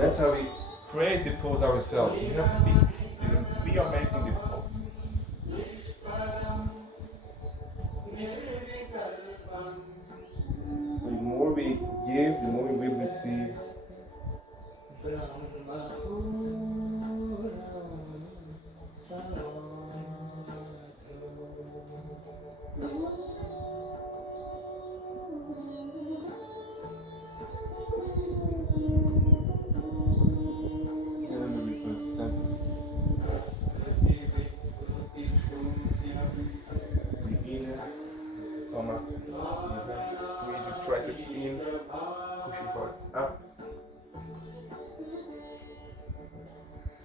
That's how we create the pose ourselves. You have to be, we are making the pose. So the more we give, the more we will receive. Squeeze your triceps in, push your heart up.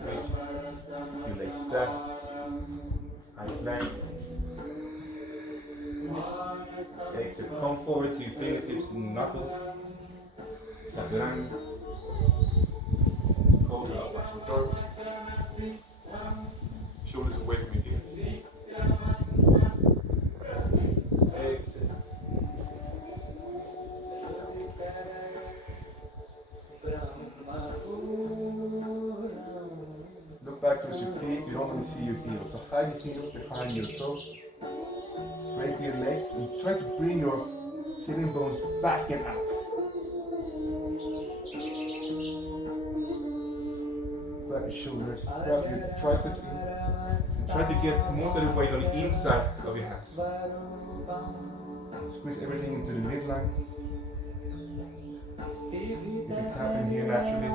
Reach your legs back, high plank. Exhale, come forward to your fingertips and knuckles. That line. Hold it up like a dog. Shoulders away from your ears. Exhale. Look back towards your feet. You don't want to see your heels. So hide your heels behind your toes. Straighten your legs and try to bring your sitting bones back and up. Grab your shoulders, grab your triceps in. And try to get most of the weight on the inside of your hands. Squeeze everything into the midline. You can tap in here naturally.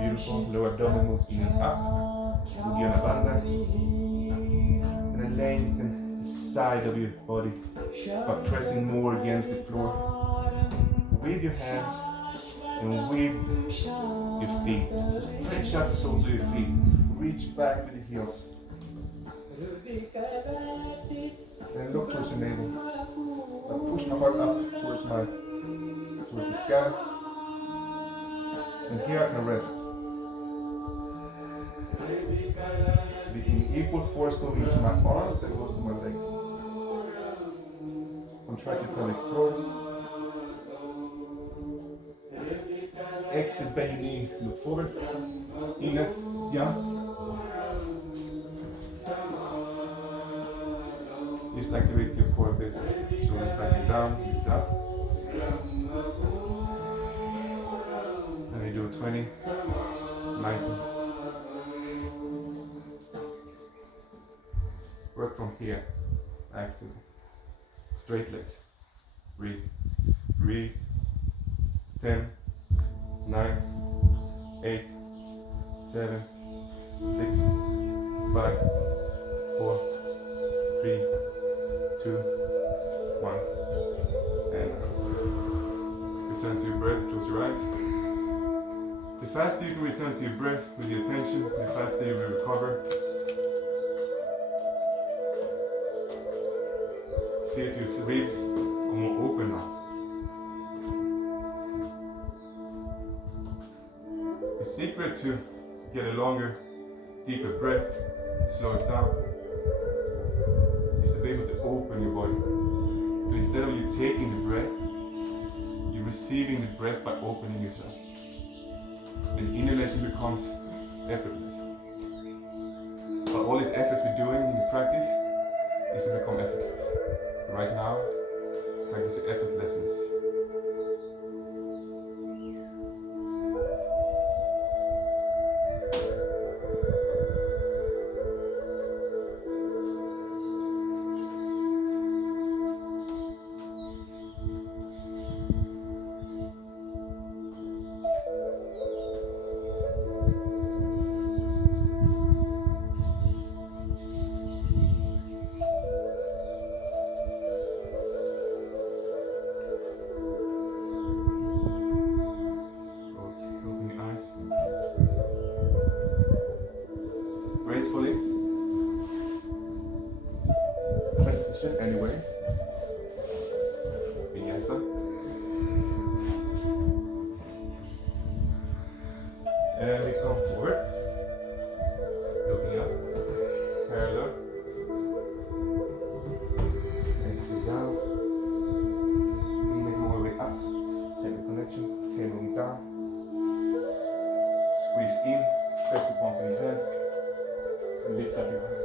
Beautiful. Lower abdominals in and up. Uddiyana Bandha. And then lengthen the side of your body by pressing more against the floor. With your hands and with your feet. So stretch out the soles of your feet. Reach back with the heels. And look towards your navel. I push my heart up towards the sky. And here I can rest. With an equal force going into my arms that goes to my legs. Contract your pelvic floor. Exhale, bend your knee, look forward. Inhale, jump. Just activate your core a bit. Shoulders back and down, lift up. And we do 20, 19. Work from here, active. Straight legs. Breathe. Breathe. 10, 9, 8, 7, 6, 5, 4, 3, 2, 1. And return to your breath, close your eyes. The faster you can return to your breath with your attention, the faster you will recover. See if your ribs are more open now. The secret to get a longer, deeper breath, to slow it down, is to be able to open your body. So instead of you taking the breath, you're receiving the breath by opening yourself. And inhalation becomes effortless. But all this effort we're doing in the practice is to become effortless. Right now, practice effortlessness. Gracefully. Transition anyway. Vinyasa. And we come forward. Looking up. Parallel. Exhale down. Leaning all the way up. Take the connection. Tailing down. Squeeze in, press the palms of your hands, and lift up your heart.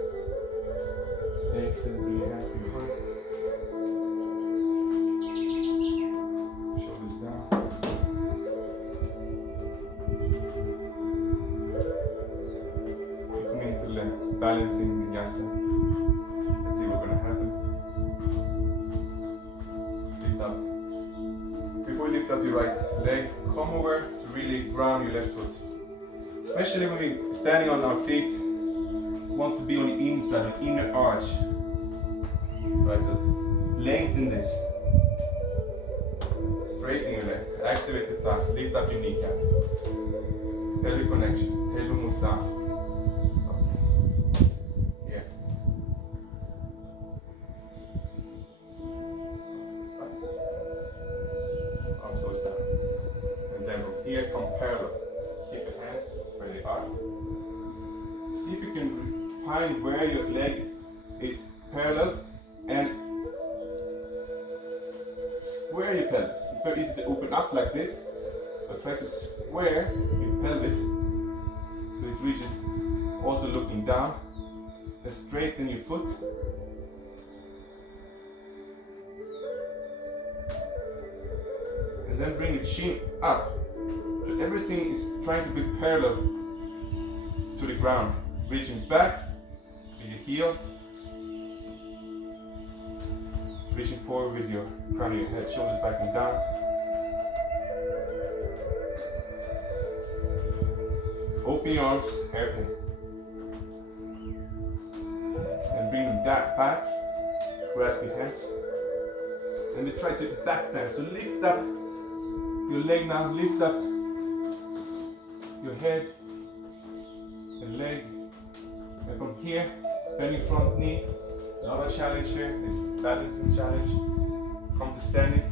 Exhale, bring your hands to your heart. Shoulders down. We're coming into the balancing vinyasa. Let's see what's going to happen. Lift up. Before you lift up your right leg, come over to really ground your left foot. Especially when we're standing on our feet, we want to be on the inside, an inner arch. Right, so lengthen this. Straighten your leg, activate the thigh, lift up your kneecap. Pelvic connection, tailbone moves down. Okay. Here. Arms goes down. And then from here, come parallel. Keep your hands where they are. See if you can find where your leg is parallel and square your pelvis. It's very easy to open up like this, but try to square your pelvis so it reaches, also looking down, and straighten your foot. And then bring your chin up. So everything is trying to be parallel to the ground. Reaching back with your heels. Reaching forward with your crown of your head, shoulders back and down. Open your arms, hairpin. And bring them back. Grasp your hands. And then try to back bend. So lift up your leg now, lift up your head and leg. And from here, bend your front knee. Another challenge here is balancing challenge. Come to standing.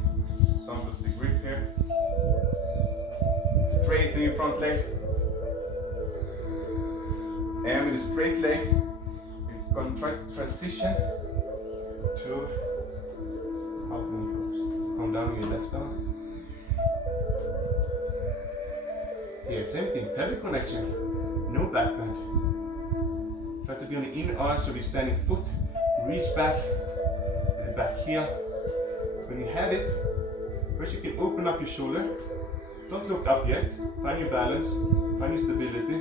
Don't lose the grip here. Straighten your front leg. And with a straight leg, you're going to try to transition to half moon pose. So come down with your left arm. Here, same thing, pelvic connection, no back bend. Try to be on the inner arch of your standing foot. Reach back with the back heel. When you have it, first you can open up your shoulder. Don't look up yet. Find your balance, find your stability.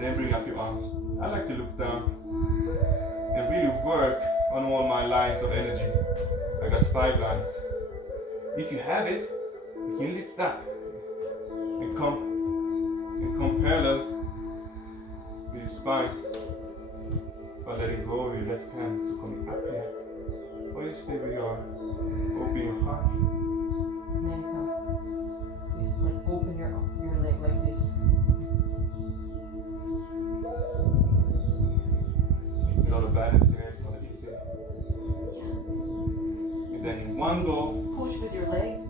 Then bring up your arms. I like to look down and really work on all my lines of energy. I got 5 lines. If you have it, you can lift up and come parallel with your spine. By letting go of your left hand, so coming up here. Or you stay where you are. Open your heart. Manka. Just like open your leg like this. It's a lot of balance here, it's not easy. Yeah. And then in one go, Push with your legs.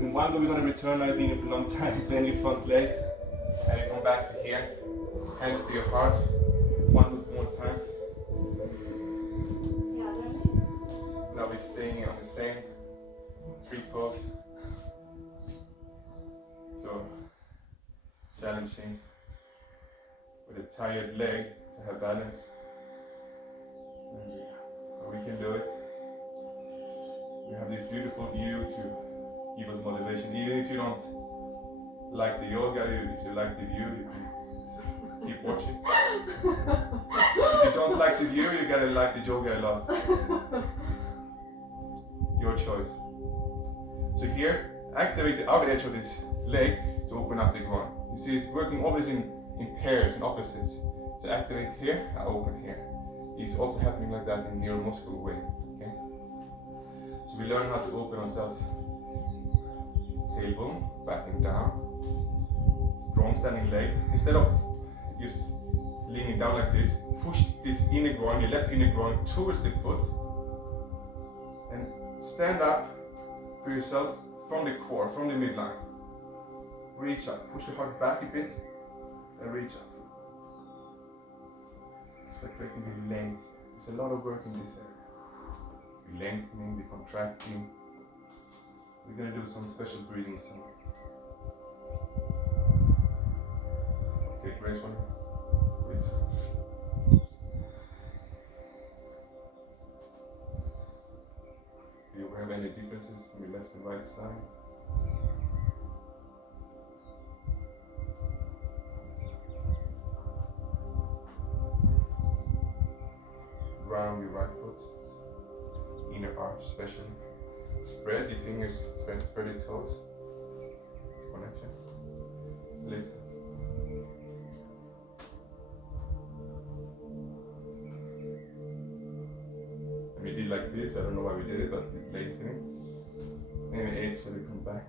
in one go we're going to return. I've been here for a long time. Bend your front leg. And you come back to here. Hands to your heart. One more time. Now we're staying on the same tree pose. So challenging with a tired leg to have balance. And we can do it. We have this beautiful view to give us motivation. Even if you don't like the yoga, if you like the view, you can keep watching. If you don't like the view, you gotta like the yoga a lot. Your choice. So here, activate the outer edge of this leg to open up the groin. You see it's working always in pairs, in opposites. So activate here, I open here. It's also happening like that in neuromuscular way. Okay? So we learn how to open ourselves. Tailbone, back and down. Strong standing leg. Instead of just leaning down like this, push this inner groin, your left inner groin towards the foot. And stand up for yourself from the core, from the midline. Reach up, push the heart back a bit, and reach up. It's like creating the length. There's a lot of work in this area. The lengthening, the contracting. We're going to do some special breathing. gracefully. Breathe. Do you have any differences from your left and right side? Round your right foot, inner arch especially. Spread your fingers, spread your toes. Connection. Lift. And we did like this, I don't know why we did it, but it's lengthening. And exhale, come back.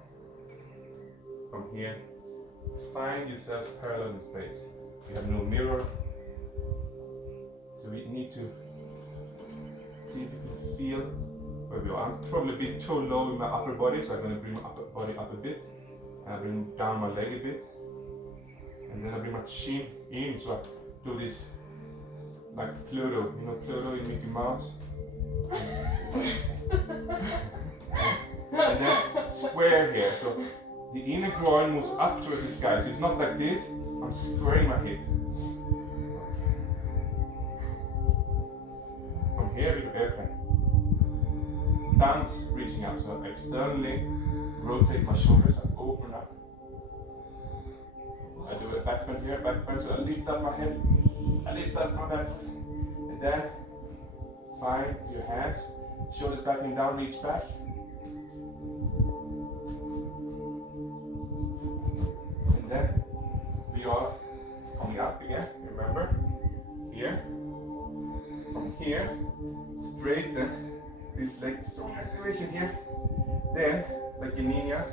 From here, find yourself parallel in space. You have no mirror, so we need to see if you can feel where we are. I'm probably a bit too low in my upper body, so I'm going to bring my upper body up a bit. And I bring down my leg a bit. And then I bring my chin in, so I do this like Pluto. You know Pluto in Mickey Mouse? And then square here. So the inner groin moves up towards the sky. So it's not like this. I'm squaring my hip. From here we do airplane. Dance, reaching up. So externally rotate my shoulders and open up. I do a back bend here, back bend. So I lift up my head. I lift up my back foot. And then find your hands. Shoulders back and down, reach back. And then we are coming up again, remember? Here. From here, straighten this leg, strong activation here. Then, like in Ninja,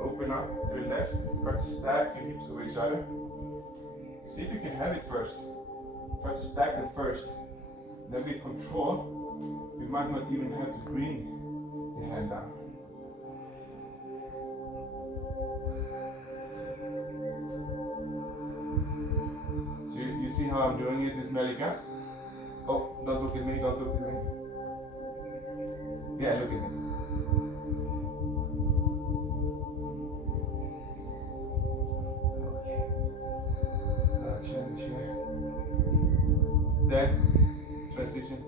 open up to the left, try to stack your hips over each other. See if you can have it first. Try to stack them first. Then with control, you might not even have to bring your hand down. So you see how I'm doing it, this Melika? Oh, don't look at me, don't look at me. Yeah, look at me. Okay. Change here. Then, transition.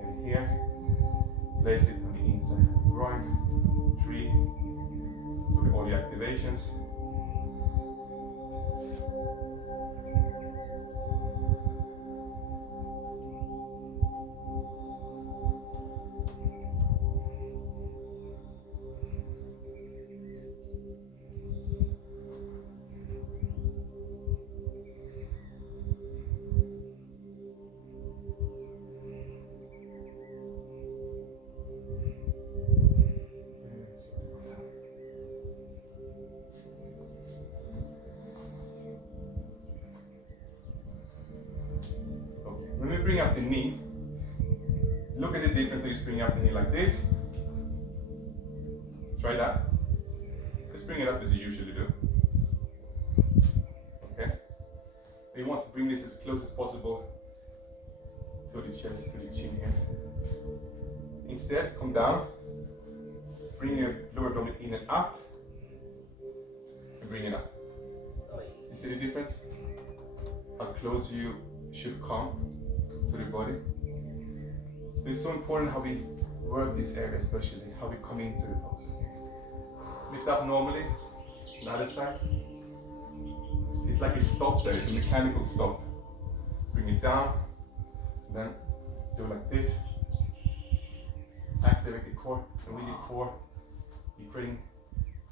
And here, place it on the inside. Groin, tree, do all the activations. When we bring up the knee, look at the difference. So you bring up the knee like this. Try that. Just bring it up as you usually do. Okay? You want to bring this as close as possible to the chest, to the chin here. Instead, come down. Bring your lower abdomen in and up. And bring it up. You see the difference? How close you should come to the body. So it's so important how we work this area, especially how we come into the pose. Lift up normally, the other side. It's like a stop there, it's a mechanical stop. Bring it down, then do like this. Activate the core, and with the core, you're creating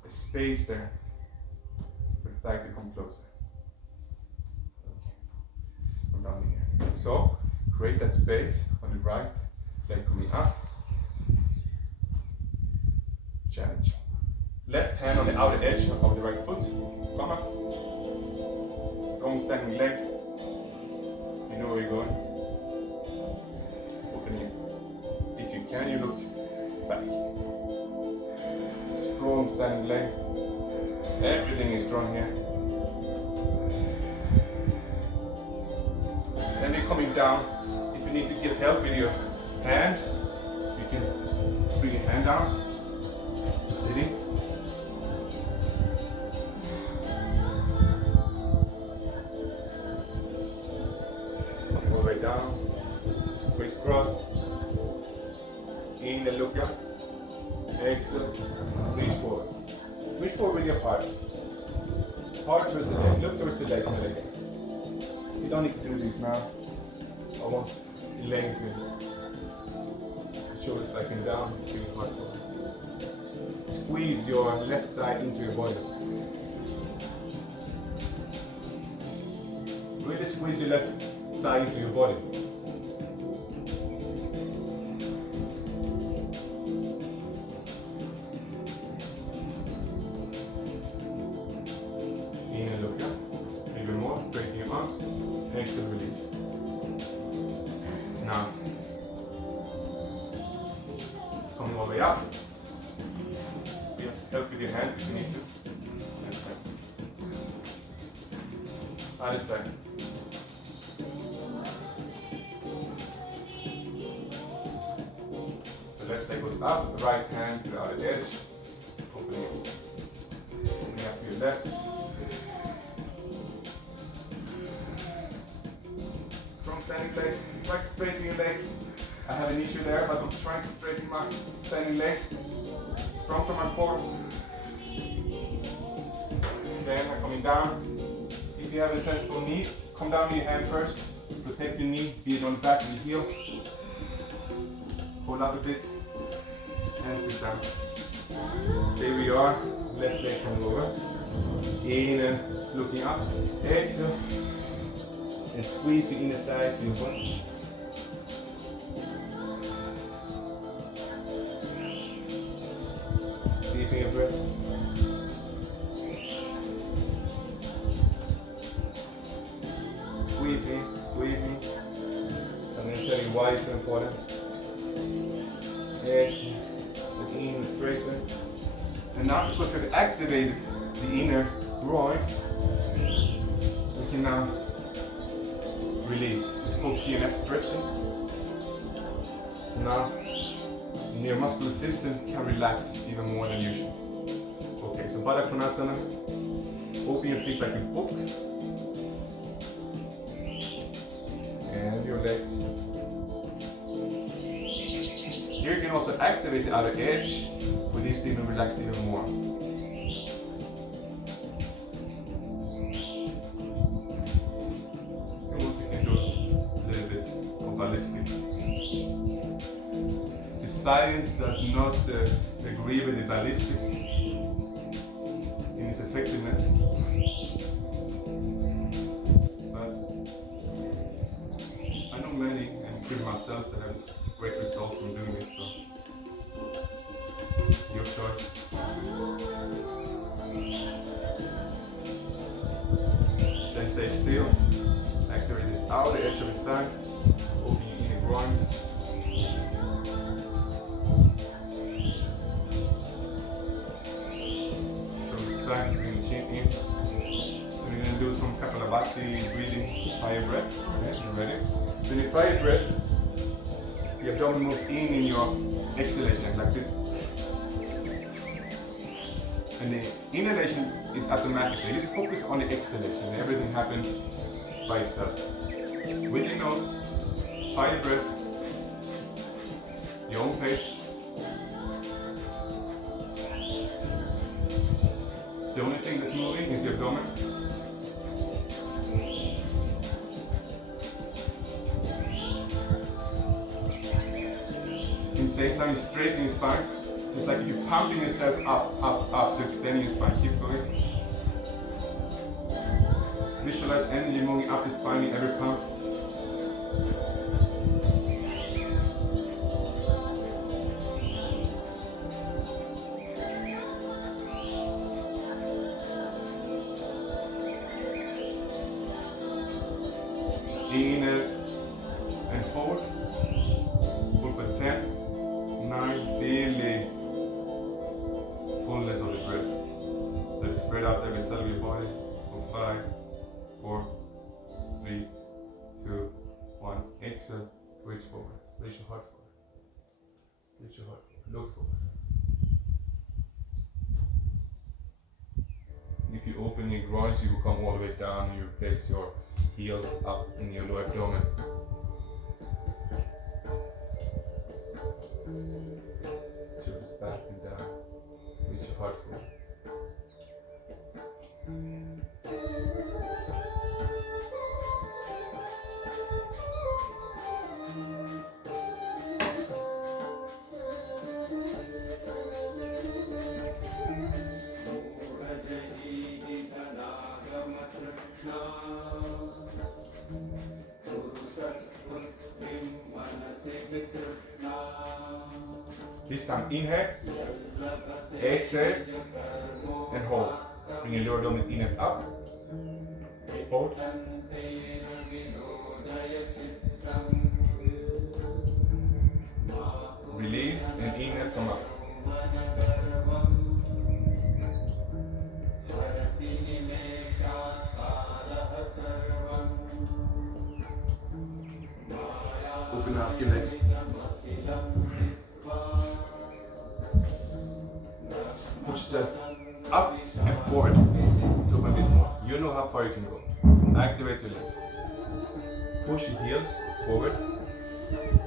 a space there for the thigh to come closer. Okay. From down here. So, create that space on the right leg coming up. Challenge. Left hand on the outer edge of the right foot. Come up. Going standing leg. You know where you're going. Opening it. If you can, you look back. Strong standing leg. Everything is strong here. Then you're coming down. If you need to get help with your hand, you can bring your hand down. Sitting. Reach forward with your heart. Heart towards the leg. Look towards the leg, my leg. You don't need to do this now. I want the leg to the shoulders backing down, bring your heart forward. Squeeze your left thigh into your body. Really squeeze your left thigh into your body. Inhale, look up. Even more, straighten your arms. Exhale, release. Now, coming all the way up. Help with your hands if you need to. That's fine. Other side. The left leg goes up, the right hand to the outer edge. Opening up to your left. Strong standing legs. Try to straighten your leg. I have an issue there, but I'm trying to straighten my standing leg. Strong from my core. Then I'm coming down. If you have a sensible knee, come down with your hand first. Protect your knee, be it on the back of the heel. Hold up a bit and sit down. Stay where you are. Left leg coming over. Inhale, looking up. Exhale. And squeeze your inner thigh to your body. Deepen your breath. Squeezing. I'm going to tell you why it's so important. Exhale. The inner straighten. And now because we've activated the inner groin, we can now release. It's called PNF stretching. So now your muscular system can relax even more than usual. Okay, so Baddha Konasana. Open your feet like a book. And your legs. Here you can also activate the outer edge for this to even relax even more. And what we can do a little bit of ballistic. The science does not agree with the ballistic in its effectiveness. Many, and including myself, that have great results from doing it, so your choice. Then stay still, activate the outer edge of the thigh, open your inner groin. Shoulders back, bring the chin in. And we're going to do some Kapalabhati breathing fire breath. Okay, you ready? So in your fire breath, the abdomen moves in your exhalation, like this. And the inhalation is automatic. You just focus on the exhalation and everything happens by itself. With your nose, fire breath, your own pace. The only thing that's moving is your abdomen. Same time, straighten your spine. It's like if you're pumping yourself up to extend your spine. Keep going. Visualize energy moving up the spine in every pump. Inhale and hold. Hold for 10. 9, feel the fullness of the breath. Let it spread out every cell of your body. For 5, 4, 3, 2, 1. Exhale, reach forward. Reach your heart forward. Reach your heart forward. Look forward. If you open your groins, you will come all the way down and you place your heels up in your lower abdomen. Shoulders back and down. Reach your heart forward. this time inhale, exhale, and hold. Bring your lower abdomen in and up. Hold. Release and inhale, come up. Open up your legs. Push yourself up and forward to open a bit more. You know how far you can go. Activate your legs. Push your heels forward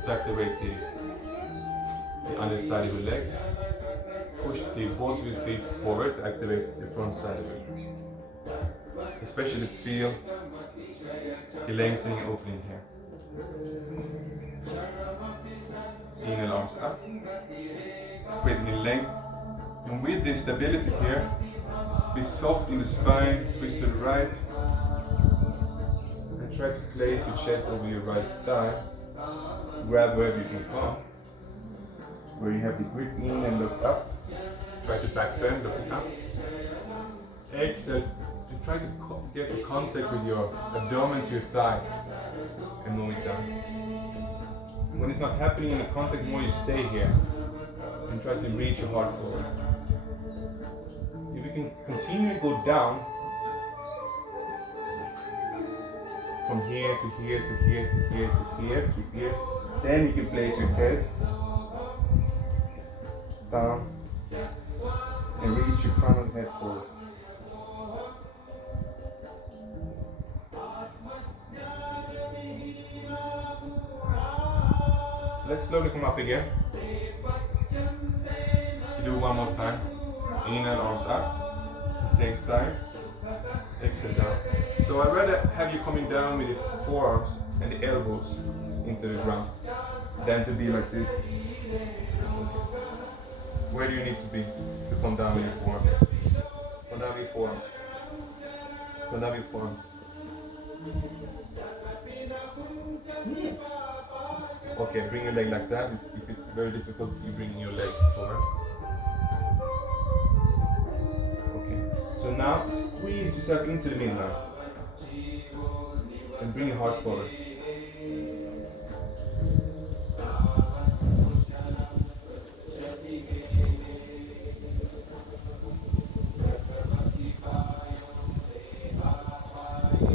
to activate the underside of your legs. Push the balls of your feet forward to activate the front side of your legs. Especially feel the lengthening and opening here. Inhale, arms up. It's creating a length. And with this stability here, be soft in the spine, twist to the right. And try to place your chest over your right thigh. Grab wherever you can come. Where you have the grip in and look up. Try to back bend, looking up. Exhale. And try to get the contact with your abdomen to your thigh. And move it down. When it's not happening in the contact more, you stay here. And try to reach your heart forward. If you can continue to go down, from here to here to here to here to here to here, then you can place your head down and reach your crown of the head forward. Let's slowly come up again. You do one more time. Inhale, arms up. The same side. Exhale down. So I'd rather have you coming down with the forearms and the elbows into the ground than to be like this. Where do you need to be to come down with your forearms? Come down with your forearms. Come down with your forearms. Okay, bring your leg like that. If it's very difficult, you bring your leg forward. Okay, so now squeeze yourself into the midline. And bring your heart forward.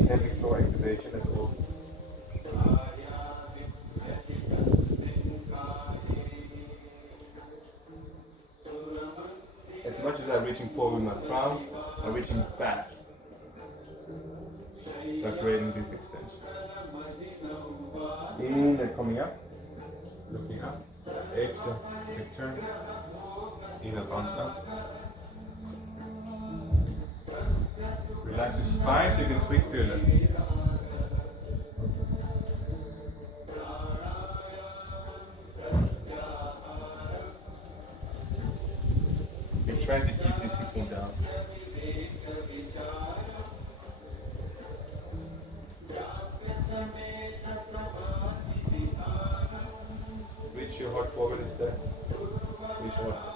Heavy floor activation as always. As much as I'm reaching forward with my crown, I'm reaching back. So creating this extension. Inhale, coming up, looking up. Exhale, return. Inhale, arms up. Relax your spine so you can twist to your left. You're trying to keep this equal down. Reach your heart forward instead. Reach your heart.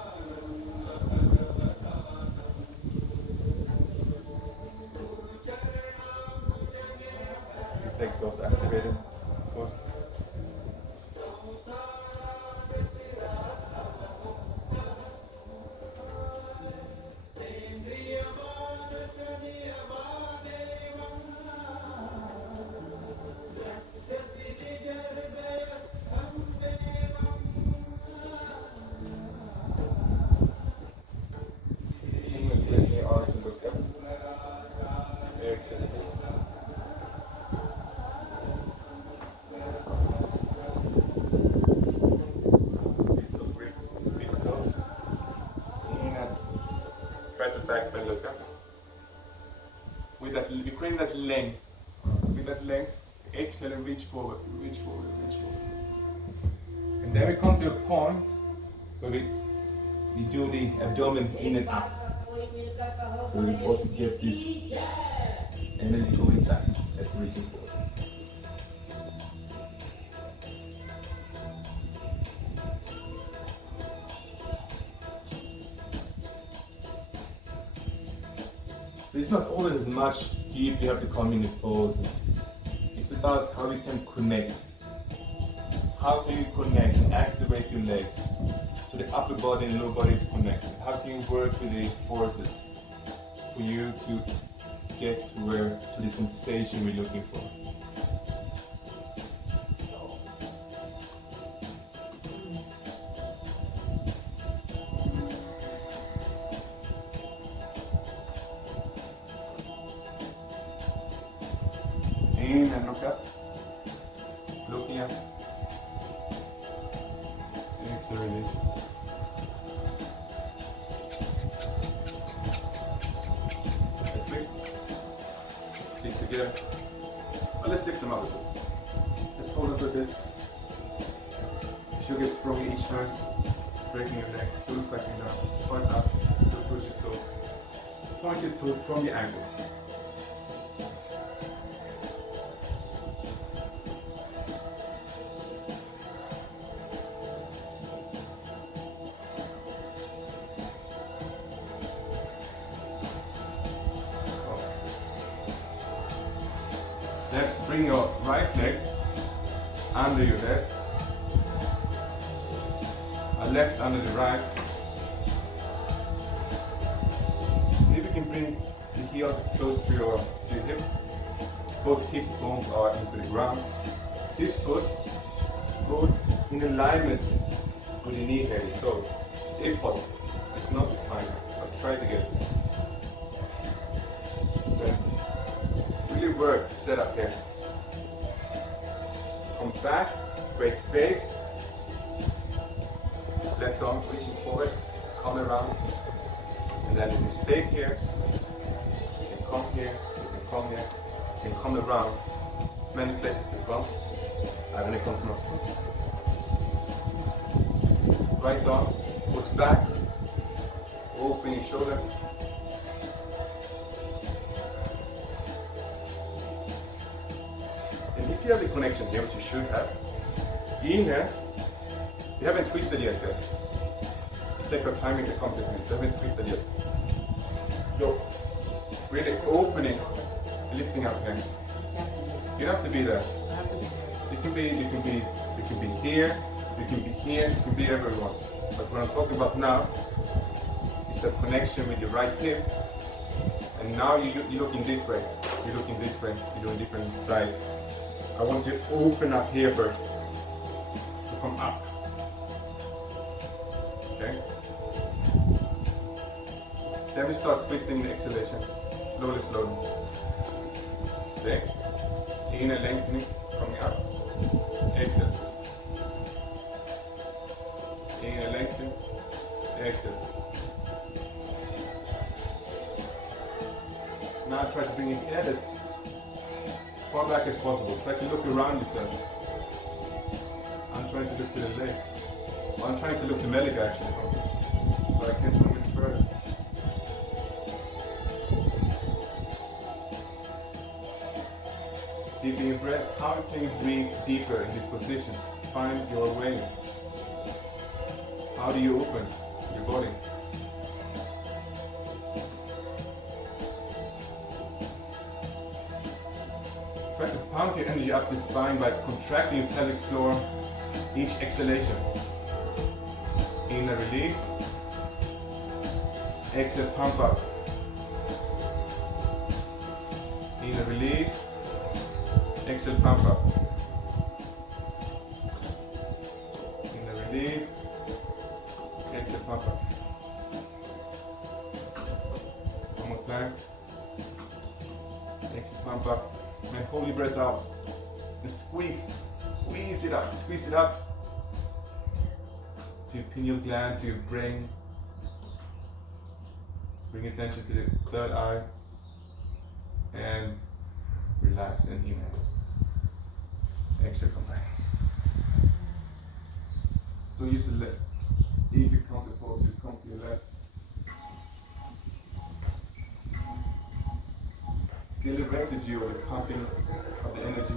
This leg is also activated. Foot. Back bend, look up. With that, you create that length. With that length, exhale and reach forward, reach forward, reach forward. And then we come to a point where we do the abdomen in and up. So we also get this energy going back as we're reaching forward. There's not always as much deep you have to come in the pose. It's about how you can connect. How can you connect and activate your legs so the upper body and lower body is connected? How can you work with the forces for you to get to the sensation we're looking for? In and look up. Looking up. Exhale, release. A twist. Stick together. Well, let's lift them up a bit. Let's hold it for a bit. You should get stronger each time. Straightening your neck. Toes back and down. Point up. Don't touch your toes. Point your toes from the ankles. Left, bring your right leg under your left, a left under the right. See if you can bring the heel close to your hip. Both hip bones are into the ground. This foot goes in alignment with the knee here, your toes, if possible. If not, it's fine, but try to get it. Really work the setup here. Come back, create space. Left arm reaching forward, come around. And then you can stay here, you can come here, you can come here, you can come around. Many places to come. I'm going to come from my foot. Right arm goes back, open your shoulder. And if you have the connection here, which you should have, inhale, you haven't twisted yet, guys. Take your time in the come to twist, you haven't twisted yet. So, really opening, lifting up here. You don't have to be there. You can be here, you can be here, you can be everyone. But what I'm talking about now is the connection with your right hip. And now you're looking this way, you're looking this way, you're doing different sides. I want you to open up here first, to come up. Okay? Then we start twisting the exhalation, slowly, slowly. Stay. Inhale, lengthening, coming up. Exhale, twist. Inhale, lengthen. Exhale, twist. Now try to bring it as far back as possible. Try to look around yourself. I'm trying to look to the leg. I'm trying to look to Melika actually, so I can come in further. Deepen your breath. How can you breathe deeper in this position? Find your way. How do you open your body? Try to pump your energy up the spine by contracting your pelvic floor each exhalation. Inhale, release. Exhale, pump up. Inhale, release. Exhale, pump up. Inhale, release. Exhale, pump up. One more time. Exhale, pump up. And hold your breath out. And squeeze it up. Squeeze it up to your pineal gland, to your brain. Bring attention to the third eye. And relax and inhale. Exhale, come back. So use the left. Easy counter pose, just come to your left. Feel the residue of the pumping of the energy.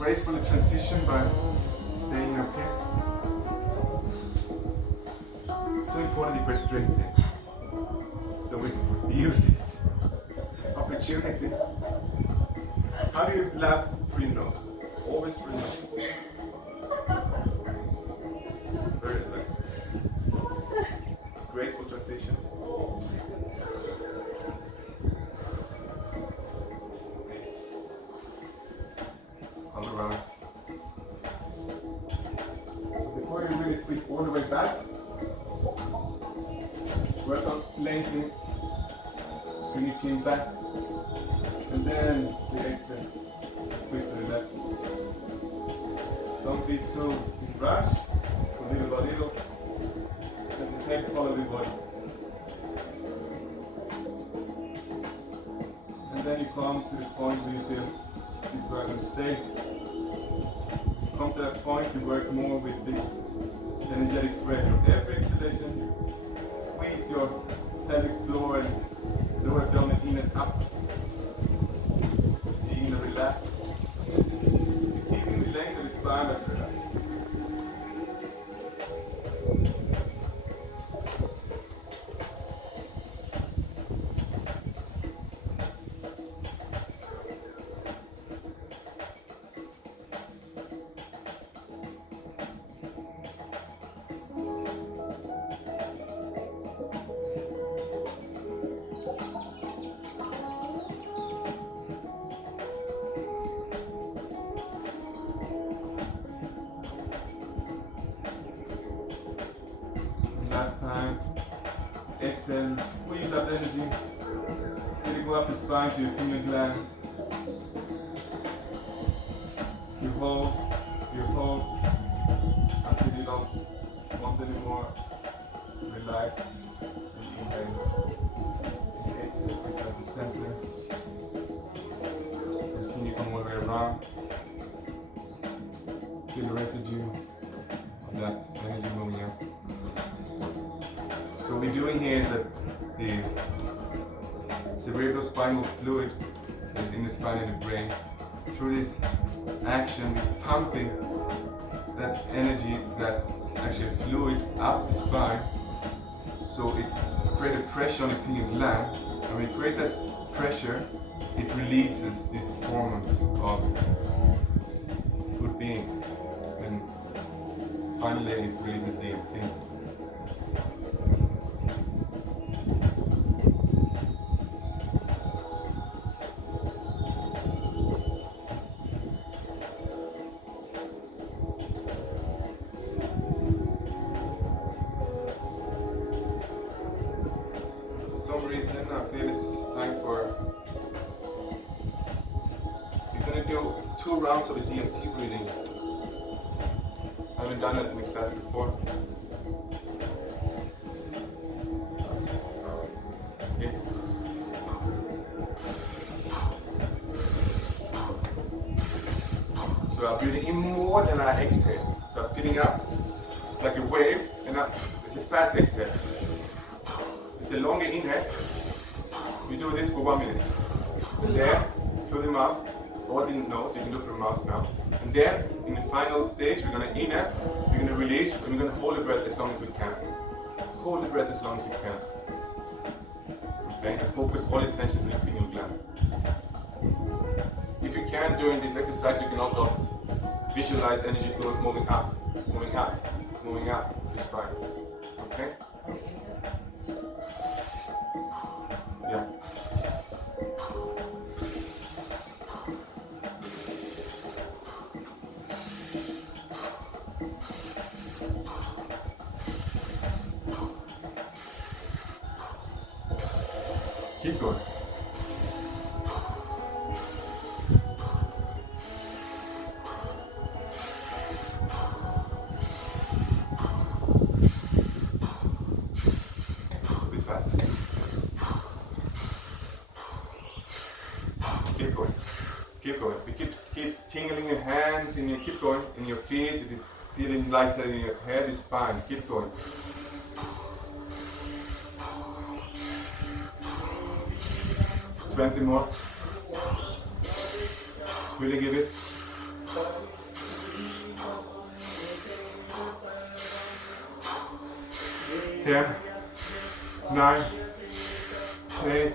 Okay. gracefully transition by staying up here. So important for strength here. So we use this opportunity. How do you laugh through your nose? Always through your nose. Very relaxed. Graceful transition. Come around. So before you really twist all the way back, work on lengthening. Bring your chin back. And then the exhale. Twist to the left. Don't be too rushed. Little by little. And the head follow the body. And then you come to the point where you feel this is where I'm going to stay. Come to that point, you work more with this energetic pressure. Every exhalation, squeeze your pelvic floor and lower abdomen in and up. The inner relax. Keeping the length of the spine like that. Last time. Exhale, squeeze up energy. Let it go up the spine to your pineal gland. You hold until you don't want anymore. Relax. And inhale. And exhale, return to center. Continue all the way around. Feel the residue of that energy moving out. So what we're doing here is that the cerebrospinal fluid is in the spine and the brain. Through this action, we're pumping that energy, that actually fluid up the spine, so it creates a pressure on the pineal gland. And when we create that pressure, it releases these hormones of good being, and finally it releases DMT. For some reason, I feel it's time for. We're gonna do 2 rounds of a DMT breathing. I haven't done it in the class before. It's so I'm breathing in more than I exhale. So I'm filling up like a wave, and it's a fast exhale. It's a longer inhale. We do this for 1 minute. And there, through the mouth, or the nose, you can do through the mouth now. And then, in the final stage, we're going to inhale, we're going to release, and we're going to hold the breath as long as we can. Hold the breath as long as you can. Okay, and focus all attention to the pineal gland. If you can, during this exercise, you can also visualize energy moving up, moving up, moving up the spine. Okay? Yeah. Keep going. A bit faster. Keep going. Keep going. We keep tingling your hands and you keep going in your feet. It is feeling lighter in your head. Is fine. Keep going. More. Really give it. 10, 9, 8,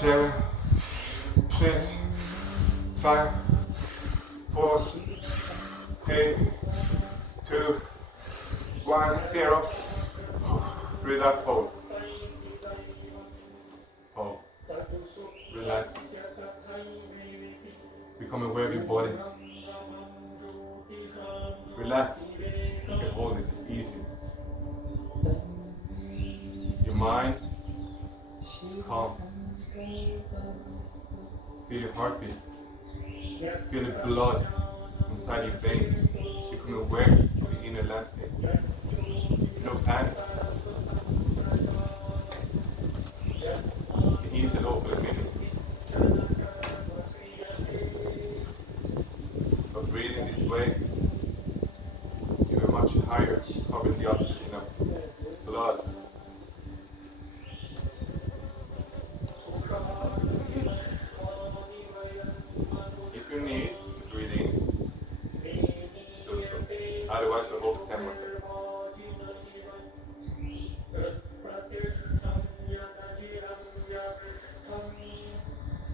7, 6, 5, 4, 3, 2, 1, 0. Breathe out, hold. Hold. Relax. Become aware of your body. Relax. You can hold this, it's easy. Your mind is calm. Feel your heartbeat. Feel the blood inside your veins. Become aware of the inner landscape. No panic. You can ease it off for a minute. But breathing this way, you have much higher carbon dioxide in the blood. If you need to breathe in, do so. Otherwise, we'll hold for 10 more seconds.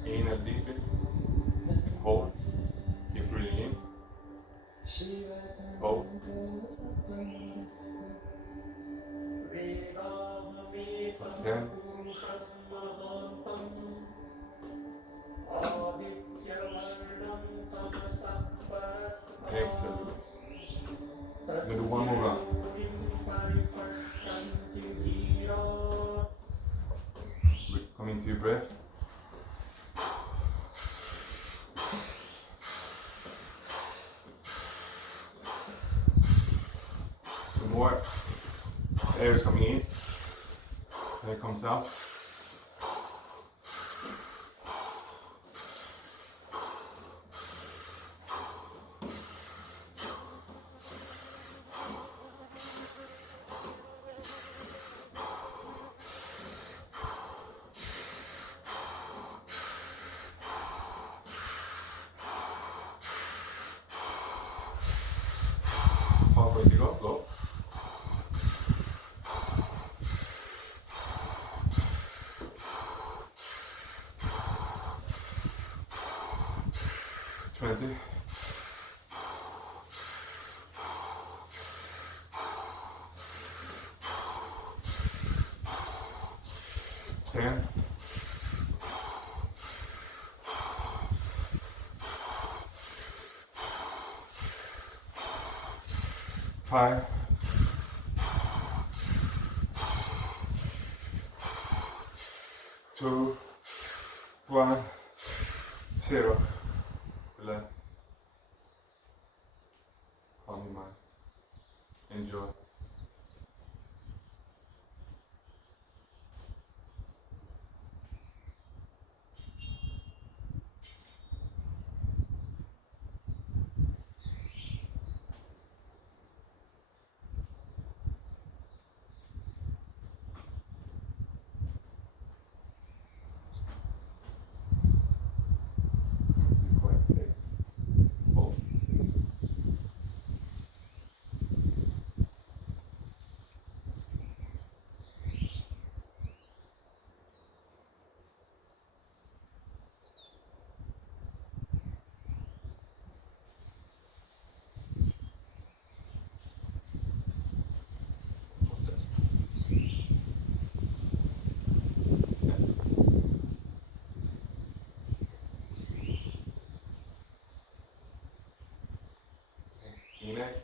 Inhale deeply and hold. Keep breathing in. Hold. For 10. Exhale, release. We're going to do one more round. Come into your breath. Some more air is coming in. Air comes out. Halfway to go, go. Twenty. 10. 5. 2. 1. 0. Relax. Calm your mind. Enjoy. Inhale.